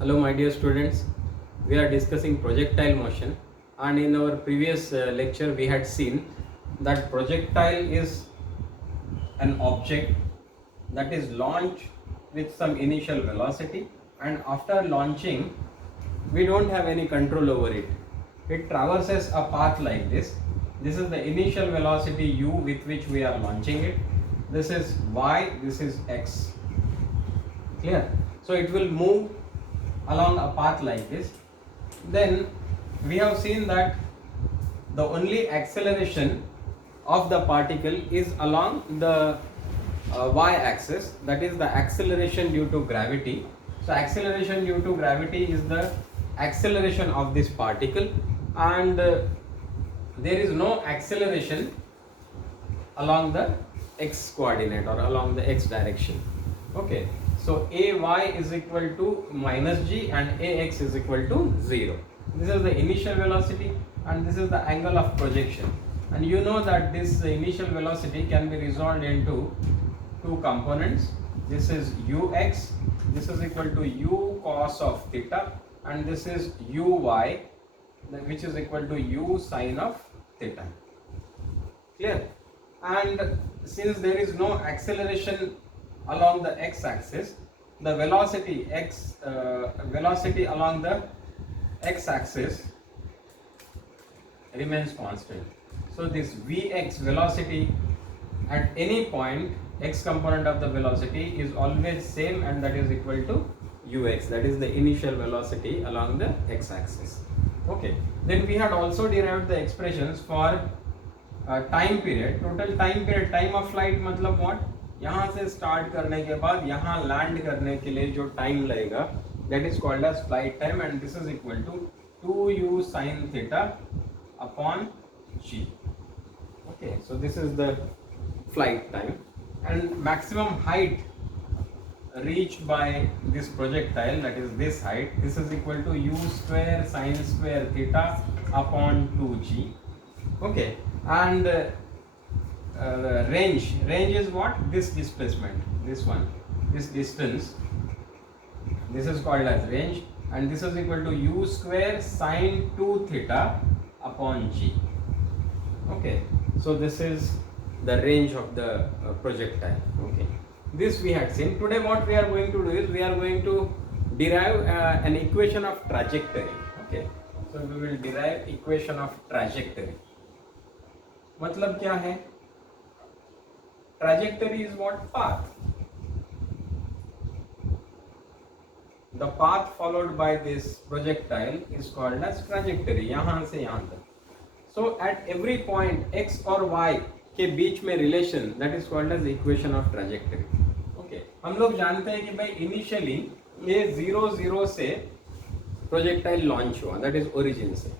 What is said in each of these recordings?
Hello my dear students, we are discussing projectile motion, and in our previous lecture we had seen that projectile is an object that is launched with some initial velocity, and after launching we don't have any control over it. It traverses a path like this. This is the initial velocity u with which we are launching it. This is y, this is x. Clear? So it will move along a path like this. Then we have seen that the only acceleration of the particle is along the y-axis, that is the acceleration due to gravity. So acceleration due to gravity is the acceleration of this particle, and there is no acceleration along the x coordinate or along the x direction. Okay, so ay is equal to minus g and ax is equal to 0. This is the initial velocity and this is the angle of projection. And you know that this initial velocity can be resolved into two components. This is ux, this is equal to u cos of theta, and this is uy, which is equal to u sin of theta. Clear? And since there is no acceleration along the x-axis, the velocity velocity along the x-axis remains constant. So this vx velocity at any point, x component of the velocity is always same, and that is equal to ux, that is the initial velocity along the x-axis. Okay, then we had also derived the expressions for time period. Total time period, time of flight मतलब what, यहाँ से start करने के बाद यहाँ land करने के लिए जो टाइम लगेगा, that is called as flight time, and this is equal to 2u sin theta upon g. Okay, so this is the flight time, and maximum height reached by this projectile, that is this height, this is equal to u square sin square theta upon 2g. Okay, and range is what, this displacement, this one, this distance, this is called as range, and this is equal to u square sin 2 theta upon g. Okay, so this is the range of the projectile. Okay, this we had seen. Today what we are going to do is we are going to derive an equation of trajectory. Okay, so we will derive equation of trajectory. मतलब क्या है? Trajectory is what? Path. The path followed by this projectile is called as trajectory. यहाँ से यहाँ तक. So at every point x और y के बीच में relation, that is called as equation of trajectory. Okay. हम लोग जानते हैं कि भाई initially ये 0 से projectile launch हुआ, that is origin से.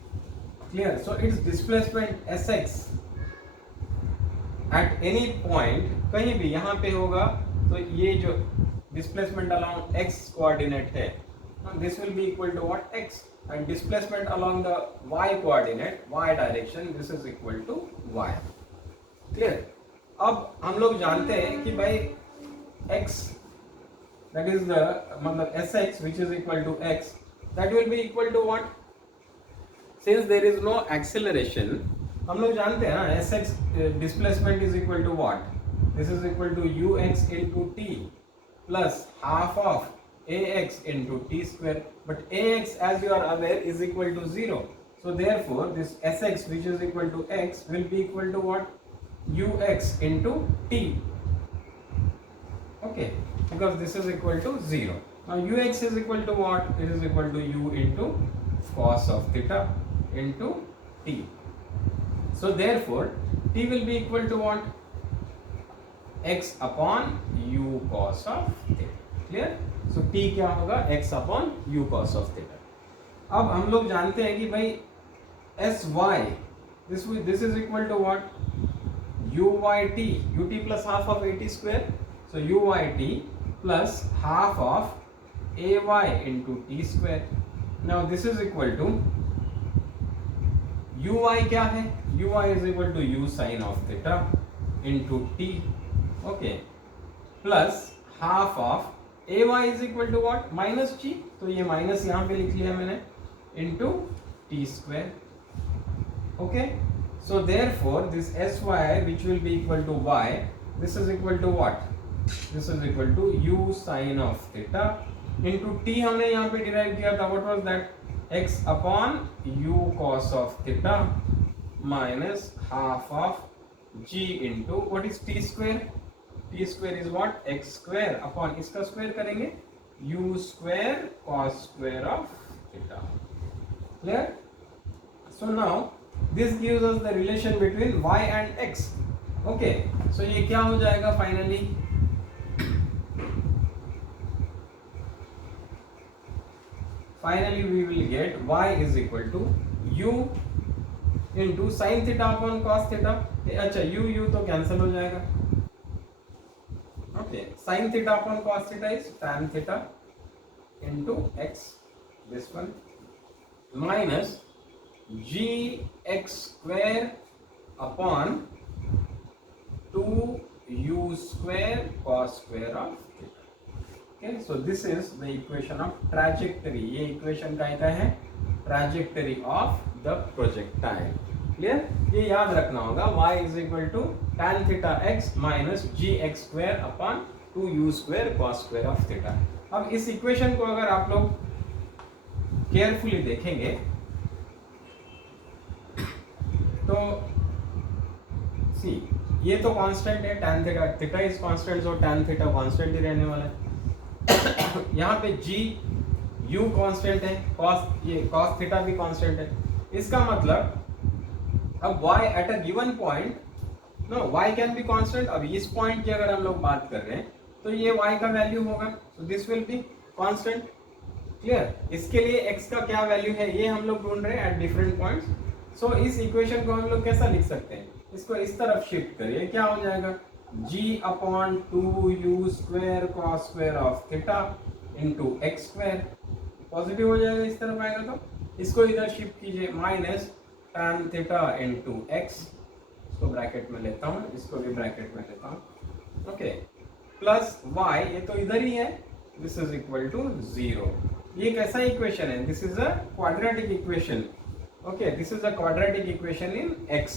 Clear? So its displacement sx at any point, कहीं भी यहाँ पे होगा, तो ये जो displacement along x coordinate है, this will be equal to what, x, and displacement along the y coordinate, y direction, this is equal to y. Clear? अब हम लोग जानते हैं कि भाई x, that is the मतलब sx which is equal to x, that will be equal to what, since there is no acceleration, हम लोग जानते हैं ना, sx displacement is equal to what, this is equal to ux into t plus half of ax into t square, but ax, as you are aware, is equal to 0, so therefore this sx which is equal to x will be equal to what, ux into t. Okay, because this is equal to 0. Now ux is equal to what, it is equal to u into cos of theta into t. So therefore t will be equal to what, x upon u cos of theta. Clear? So t क्या होगा, x upon u cos of theta. अब हम लोग जानते हैं कि भाई sy, this is equal to what, uyt, ut plus half of at square, so uyt plus half of ay into t square. Now this is equal to uy क्या है, uy is equal to u sin of theta into t. Okay, plus half of A Y is equal to what, minus G, तो ये minus यहाँ पे लिख लिया मैंने, into T square. Okay, so therefore this sy which will be equal to y, this is equal to what, this is equal to u sin of theta into t हमने यहाँ पे derive किया था, what was that, x upon u cos of theta minus half of g into what is t square, t square is what, x square upon इसका square करेंगे u square cos square of theta. Clear? So now this gives us the relation between y and x. Okay, so ये क्या हो जाएगा finally, we will get y is equal to u into sin theta upon cos theta. अच्छा u तो cancel हो जाएगा. Okay, sin theta upon cos theta is tan theta into x, this one, minus gx square upon 2u square cos square of theta. Okay, so this is the equation of trajectory. ये equation का है trajectory of the projectile. Clear? ये याद रखना होगा, y is equal to tan theta x minus gx square upon 2u square cos square of theta. अब इस equation को अगर आप लोग carefully देखेंगे तो सी ये तो कांस्टेंट है, tan theta, theta is constant, so tan theta constant ही रहने वाला है. यहाँ पे g u कांस्टेंट है, cos ये cos थीटा भी कांस्टेंट है. इसका मतलब अब y at a given point, no y can be constant. अब इस पॉइंट की अगर हम लोग बात कर रहे हैं तो ये y का वैल्यू होगा, so this will be constant. Clear? इसके लिए x का क्या वैल्यू है ये हम लोग ढूंढ रहे हैं एट डिफरेंट पॉइंट्स. सो इस इक्वेशन को हम लोग कैसा लिख सकते हैं, इसको इस तरफ शिफ्ट करिए, क्या हो जाएगा, g upon 2u square cos square of theta into x square, positive हो जाएगा, इस तरफ आएगा तो इसको इधर शिफ्ट कीजिए, minus tan theta into x, इसको ब्रैकेट में लेता हूँ, इसको भी ब्रैकेट में लेता हूँ. ओके, प्लस y, ये तो इधर ही है, दिस इज इक्वल टू 0. ये कैसा इक्वेशन है, this is a quadratic equation. Okay, this is a quadratic equation in x.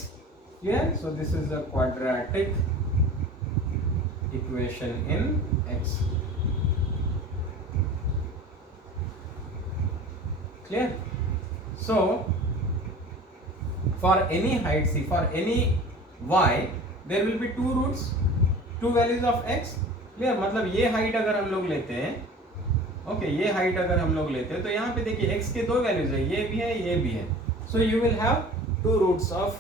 Clear? So this is a quadratic equation in x. Clear? So for any height, see, for any y there will be two roots, two values of x. Clear? मतलब ये height अगर हम लोग लेते हैं, okay, ये height अगर हम लोग लेते हैं तो यहाँ पे देखिए x के दो वैल्यूज है, ये भी है, ये भी है. So you will have two roots of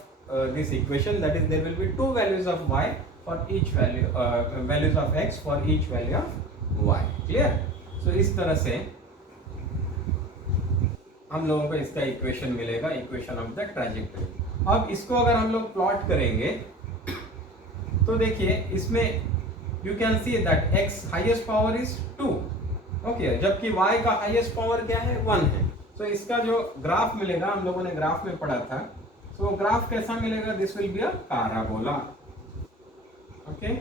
this equation, that is there will be two values of y for each value, values of x for each value of y. Clear? So इस तरह से हम लोगों को इसका equation मिलेगा, equation of the trajectory. अब इसको अगर हम लोग प्लॉट करेंगे तो देखिए इसमें you can see that x highest power is 2, okay, जबकि y का हाईएस्ट पावर क्या है, 1 है. तो इसका जो ग्राफ मिलेगा, हम लोगों ने ग्राफ में पढ़ा था, तो ग्राफ कैसा मिलेगा, this will be a parabola. Okay,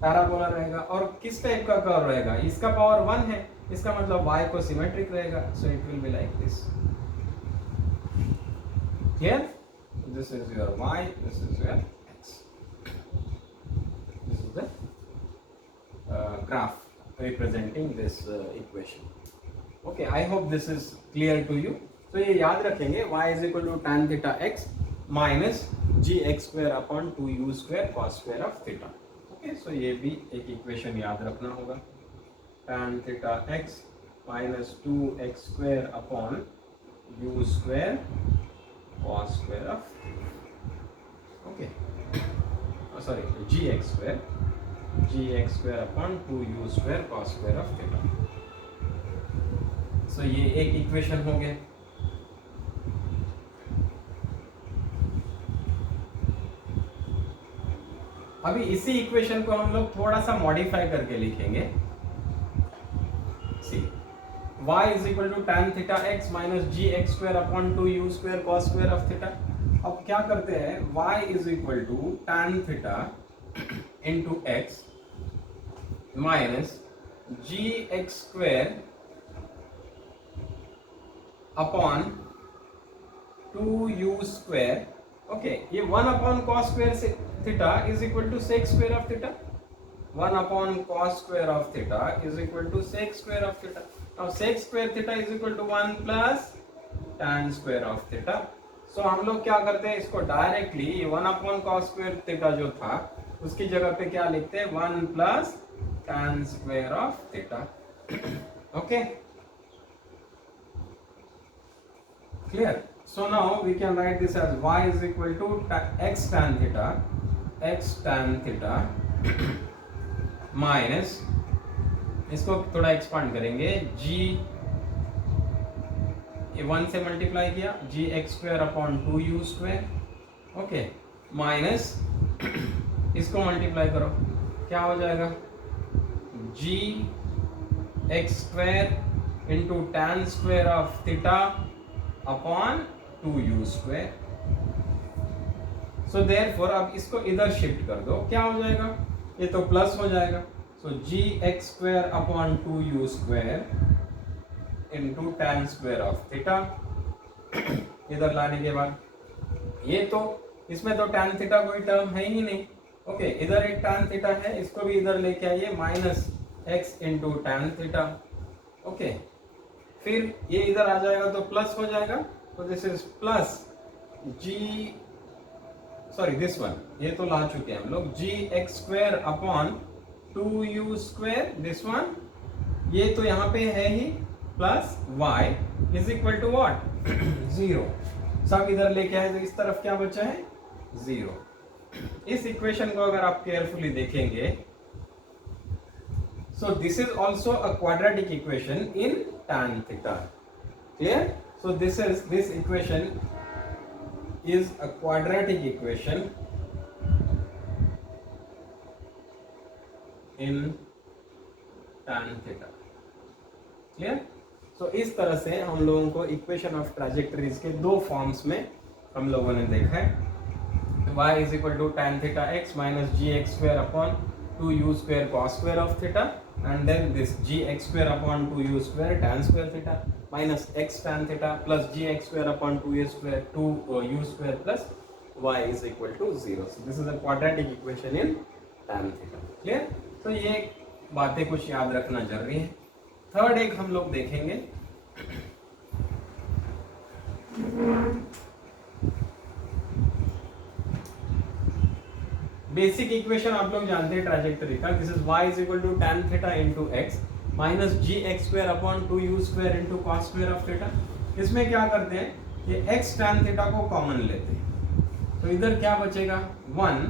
parabola रहेगा. और किस टाइप का कर्व रहेगा, इसका पावर 1 है, इसका मतलब y को सिमेट्रिक रहेगा, so it will be like this. Clear? This is your y, this is your x. This is the graph representing this equation. Okay, I hope this is clear to you. तो ये याद रखेंगे, y is equal to tan theta x minus gx square upon 2u square cos square of theta. Okay, so ये भी एक equation याद रखना होगा, tan theta x minus 2x square upon u square cos square of theta. Okay, sorry, gx square upon 2u square cos square of theta. So ये एक equation हो गया. अभी इसी इक्वेशन को हम लोग थोड़ा सा मॉडिफाई करके लिखेंगे. सी, y is equal to tan theta x minus gx square upon 2u square cos square of theta. अब क्या करते हैं, y is equal to tan theta into x minus g x square upon 2u square, okay, ये 1 upon cos square theta is equal to sec square of theta. 1 upon cos square of theta is equal to sec square of theta. Now sec square theta is equal to 1 plus tan square of theta. So हम लोग क्या करते हैं, इसको directly 1 upon cos square theta जो था उसकी जगह पे क्या लिखते हैं, 1 plus tan square of theta. Okay, clear? So now we can write this as y is equal to x tan theta minus, इसको थोड़ा एक्सपांड करेंगे, g 1 से मल्टीप्लाई किया, g x square upon 2u square, okay, minus इसको multiply करो, क्या हो जाएगा, g x square into tan square of theta upon 2u square. So therefore अब इसको इधर शिफ्ट कर दो, क्या हो जाएगा, ये तो प्लस हो जाएगा. So g x square upon 2u square into tan square of theta. इधर लाने के बाद ये तो इसमें तो टैन थीटा कोई टर्म है ही नहीं, ओके, इधर एक टैन थीटा है, इसको भी इधर लेके आइए, minus x into tan theta, okay, फिर ये इधर आ जाएगा तो प्लस हो जाएगा, तो this is plus g, sorry this one, ये तो ला चुके हैं हम लोग, g x square upon 2u square, this one, ये तो यहाँ पे है ही, plus y is equal to what, 0. सब इधर लेके आए तो इस तरफ क्या बचा है, 0. इस इक्वेशन को अगर आप केयरफुली देखेंगे, सो this is also a quadratic equation in tan theta. Clear? So this equation is a quadratic equation in tan theta. Clear? So इस तरह से हम लोगों को इक्वेशन ऑफ ट्रैजेक्टरीज के दो फॉर्म्स में हम लोगों ने देखा है. y is equal to tan theta x minus gx square upon 2u square cos square of theta, and then this gx square upon 2u square tan square theta minus x tan theta plus gx square upon 2u square plus y is equal to 0. So this is a quadratic equation in tan theta. Clear? तो ये बातें कुछ याद रखना जरूरी है. Third एक हम लोग देखेंगे, बेसिक इक्वेशन आप लोग जानते हैं ट्रैजेक्टरी का, this is y is equal to tan theta into x minus g x square upon 2u square into cos square of theta. इसमें क्या करते हैं, ये x tan थीटा को कॉमन लेते हैं, तो इधर क्या बचेगा, 1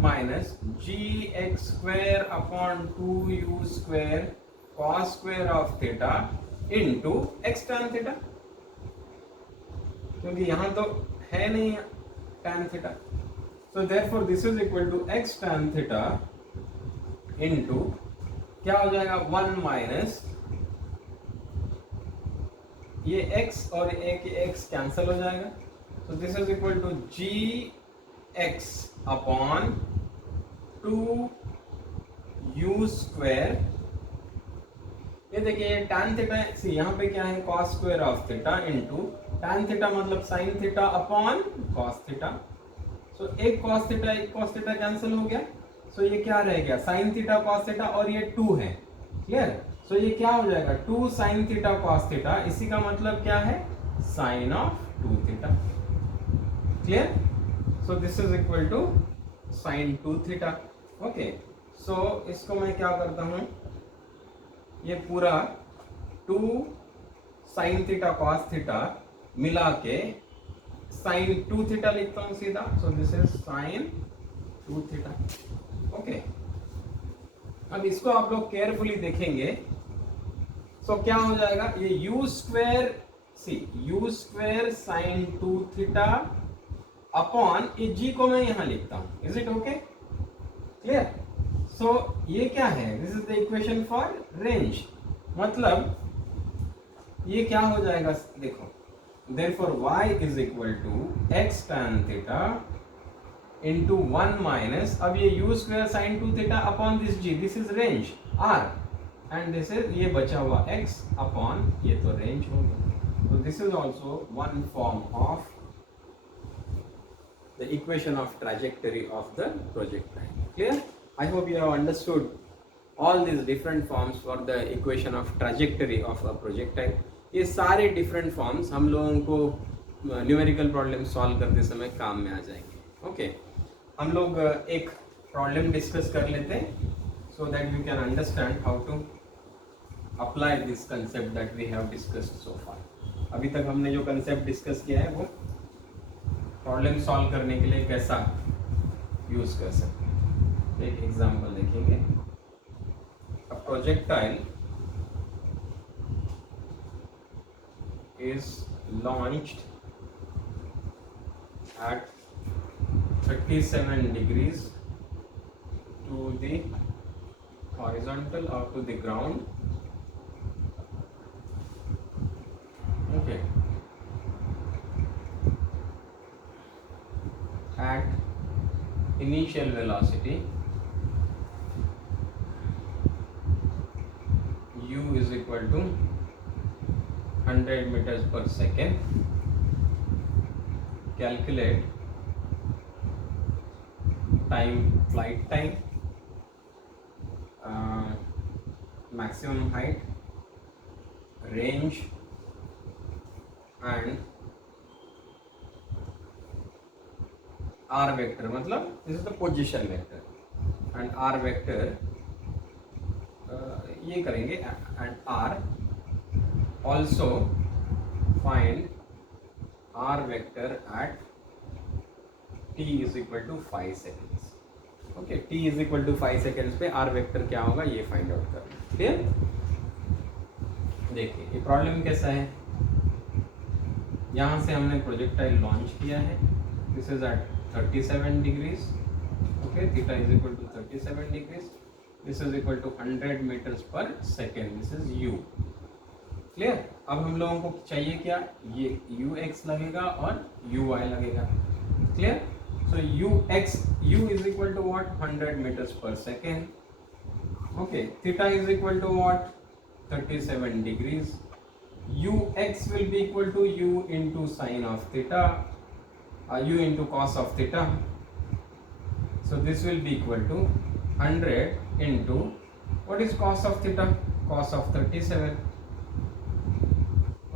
minus g x square upon 2u square cos square of theta into x tan theta, क्योंकि यहाँ तो है नहीं tan theta. So therefore this is equal to x tan theta into क्या हो जाएगा, 1 माइनस ये x और एक x कैंसल हो जाएगा, तो this is equal to g x upon 2u square. ये देखिए tan थीटा, सी यहाँ पे क्या है, cos square of theta into tan theta मतलब sin theta upon cos theta. So एक cos थीटा एक cos थीटा कैंसिल हो गया, सो ये क्या रह गया, sin थीटा cos थीटा, और ये 2 है. क्लियर? सो ये क्या हो जाएगा, 2 sin थीटा cos थीटा, इसी का मतलब क्या है, sin of 2 theta. Clear? So this is equal to sin 2 theta. Okay, so इसको मैं क्या करता हूं, ये पूरा 2 sin थीटा cos थीटा मिला के sin 2 थीटा लिखता हूं सीधा, सो this is sin 2 theta. Okay, अब इसको आप लोग केयरफुली देखेंगे, सो क्या हो जाएगा, ये u स्क्वायर, सी u square sin 2 theta upon ये g को मैं यहां लिखता हूं. Is it okay? क्लियर? सो ये क्या है, this is the equation for range, मतलब ये क्या हो जाएगा, देखो, therefore y is equal to x tan theta into 1 minus, अब ये u square sin 2 theta upon this g, this is range r. And this is ये बचा हुआ x अपॉन ये तो रेंज होगी. तो this is also one form of the equation of trajectory of the projectile. Clear? I hope you have understood all these different forms for the equation of trajectory of a projectile. ये सारे different forms हम लोगों को numerical problem solve करते समय काम में आ जाएंगे. ओके, हम लोग एक प्रॉब्लम डिस्कस कर लेते हैं so that you can understand how to apply this concept that we have discussed so far. अभी तक हमने जो कंसेप्ट डिस्कस किया है वो प्रॉब्लम सॉल्व करने के लिए कैसा यूज कर सकते हैं. एक एग्जांपल देखेंगे. A projectile is launched at 37 degrees to the horizontal or to the ground. Okay. At initial velocity u is equal to 100 meters per second. Calculate time, flight time, maximum height, range and r vector, मतलब this is the position vector and r vector ये करेंगे and r also find r vector at t is equal to 5 seconds. Okay, t is equal to 5 seconds पे r vector क्या होगा ये find out करना. Clear? देखिए ये problem कैसा है. यहाँ से हमने प्रोजेक्टाइल लॉन्च किया है. This is at 37 degrees. Okay, theta is equal to 37 degrees. This is equal to 100 meters per second. This is u. Clear? अब हम लोगों को चाहिए क्या, ये ux लगेगा और uy लगेगा. Clear? So u is equal to what? 100 meters per second. Okay, theta is equal to what? 37 degrees. Ux will be equal to u into sine of theta, u into cos of theta. So this will be equal to 100 into what is cos of theta? Cos of 37.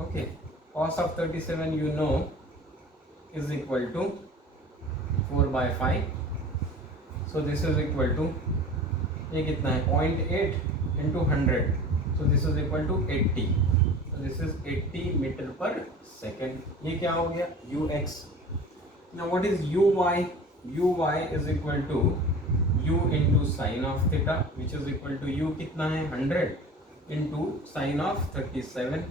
Okay, cos of 37 you know is equal to 4 by 5. So this is equal to ये कितना है 0.8 into 100. So this is equal to 80. So this is 80 meter per second. ये क्या हो गया ux. Now what is uy? Uy is equal to u into sine of theta, which is equal to u कितना है 100 into sine of 37.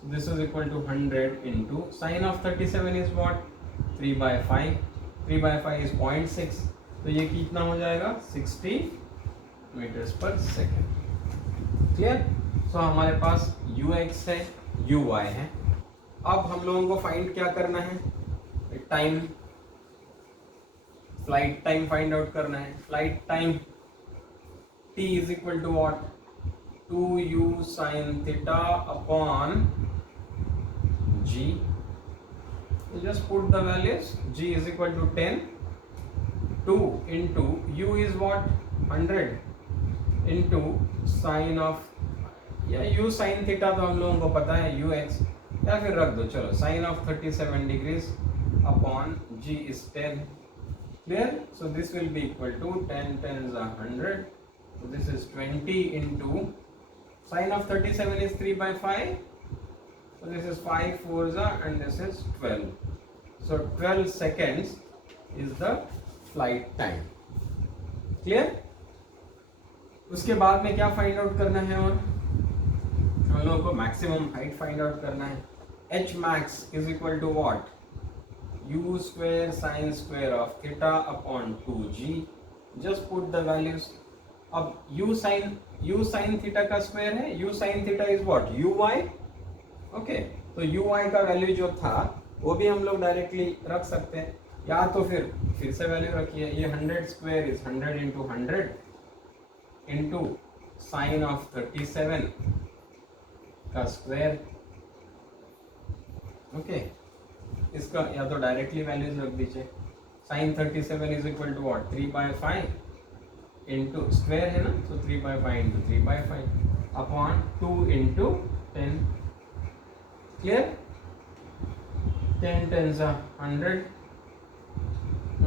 So this is equal to 100 into sine of 37 is what? 3 by 5. 3 by 5 is 0.6. तो ये कितना हो जाएगा 60 meters per second. Clear? सो हमारे पास ux है, uy है. अब हम लोगों को फाइंड क्या करना है, time, flight time find out करना है. Flight time t is equal to what? 2u sin theta upon g. So just put the values. G is equal to 10. 2 into u is what? 100 into sine of u sin theta तो हम लोगों को पता है ux, या फिर रख दो चलो sine of 37 degrees upon g is 10. Clear? So this will be equal to 10 tens are 100. So this is 20 into sine of 37 is 3 by 5. So this is 5 fours are and this is 12. So 12 seconds is the flight time. Clear? उसके बाद में क्या find out करना है, और हम लोगों को मैक्सिमम हाइट फाइंड आउट करना है. h max is equal to what? u square sin square of theta upon 2g. Just put the values. अब u sin theta का स्क्वायर है. u sin theta is what? uy. Okay, तो uy का value जो था वो भी हम लोग डायरेक्टली रख सकते हैं, या तो फिर से वैल्यू रखिए. ये 100 square is 100 into 100 into sine of 37 का स्क्वायर। ओके, इसका या तो डायरेक्टली वैल्यूज रख दीजिए। Sine 37 is equal to what, 3/5 into square है ना, तो 3/5 into 3/5 upon 2 into 10। Clear? 10 10s are 100।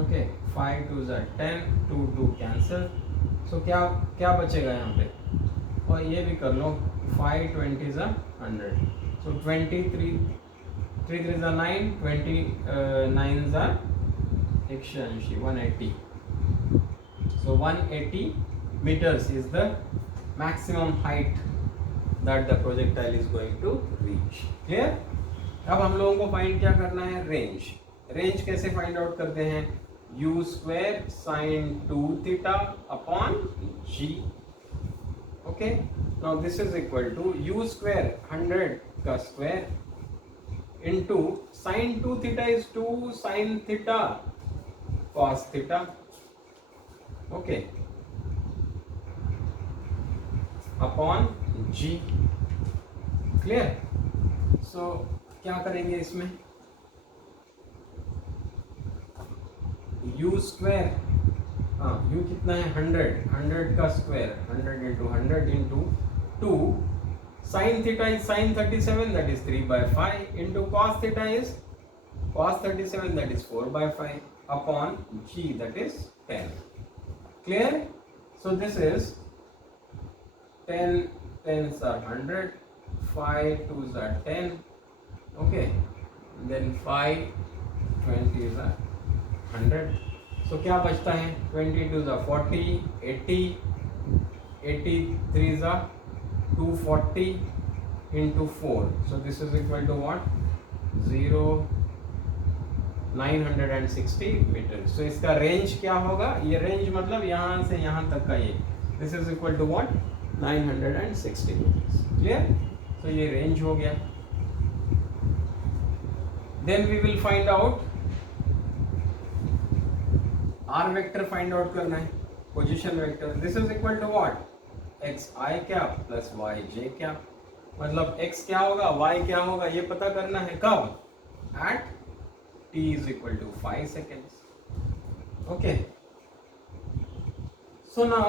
Okay, 5 2s are 10, 2 2 cancel. So क्या क्या बचेगा यहाँ पे, और ये भी कर लो, 5 20s are 100। So 23 3 3s are 9, 29s are 180। So 180 meters is the maximum height that the projectile is going to reach। Clear? अब हम लोगों को फाइंड क्या करना है, रेंज। रेंज कैसे फाइंड आउट करते हैं, u square sine 2 theta upon g। Okay, now this is equal to u square 100 का square into sine 2 theta is 2 sine theta cos theta. Okay, upon g। Clear? So क्या करेंगे इसमें, u square, हाँ u कितना है 100 का square, 100 into 100 into 2 sine theta is sine 37 that is 3/5 into cos theta is cos 37 that is 4/5 upon g that is 10। Clear? So this is 10 10s are 100, 5 2s are 10, okay, then 5 20s are 100। So क्या बचता है, 22s are 40, 80, 83s are 240 into 4। So this is equal to what, 0 960 metre. So इसका range क्या होगा, ये range मतलब यहाँ से यहाँ तक का, ये this is equal to what, 960 metres. Clear? तो ये रेंज हो गया। Then we will find out r vector, find out करना है, position vector. This is equal to what, x i cap plus y j cap. मतलब x क्या होगा, y क्या होगा, ये पता करना है कब, eight t is equal to 5 seconds। Okay, so now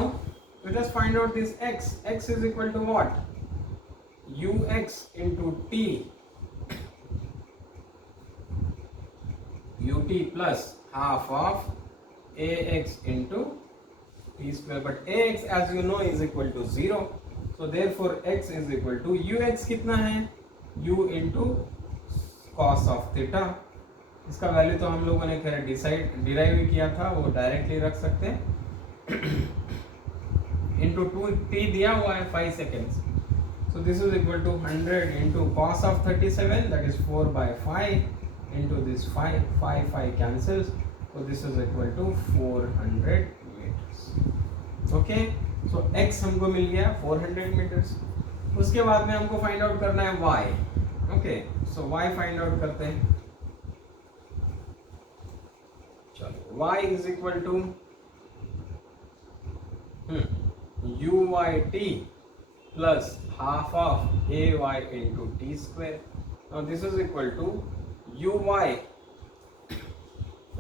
let us find out this x। X is equal to what, ux into t ut plus half of ax into t square, but ax as you know is equal to 0, so therefore x is equal to ux कितना है, u into cos of theta। इसका value तो हम लोगों ने derive किया था, वो डायरेक्टली रख सकते हैं, इंटू 2t दिया हुआ है 5 seconds. So this is equal to 100 into cos of 37 that is 4/5 into this 5 cancels, so this is equal to 400 meters। Okay, so x हमको मिल गया 400 मीटर्स। उसके बाद में हमको फाइंड आउट करना है y। ओके, सो y फाइंड आउट करते हैं। y is equal to uyt plus half of ay into t square। Now this is equal to uy,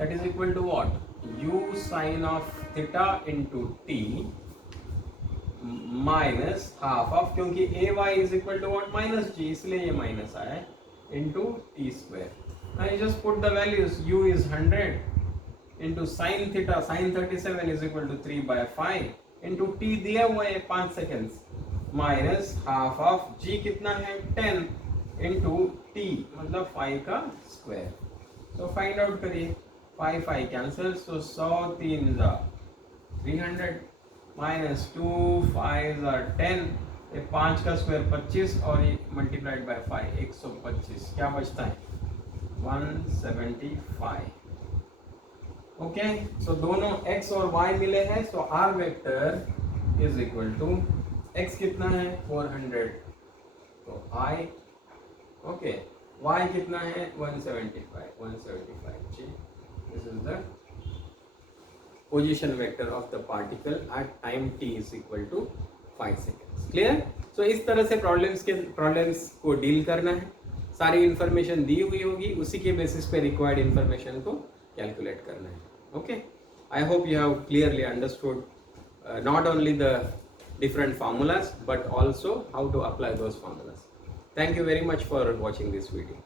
that is equal to what, u sin of theta into t minus half of, क्योंकि ay is equal to what, minus g, इसलिए ये minus आया है, into t square। Now you just put the values, u is 100 into sin theta, sin 37 is equal to 3/5 into t दिया हुआ है 5 seconds, minus half of g कितना है 10 into t मतलब 5 का स्क्वायर। तो फाइंड आउट करिए, 5 कैंसिल, सो 100 3 300 minus 2 5 10, ये 5 का स्क्वायर 25 और ये मल्टीप्लाइड बाय 5 125, क्या बचता है 175। ओके, सो दोनों x और y मिले हैं, so r vector is equal to x कितना है 400, तो I, ओके, y कितना है 175 जी, this is the position vector of the particle at time t is equal to 5 seconds. Clear? So इस तरह से प्रॉब्लम्स को डील करना है. सारी इंफॉर्मेशन दी हुई होगी, उसी के बेसिस पे रिक्वायर्ड इंफॉर्मेशन को कैलकुलेट करना है. Okay, I hope you have clearly understood not only the different formulas but also how to apply those formulas. Thank you very much for watching this video.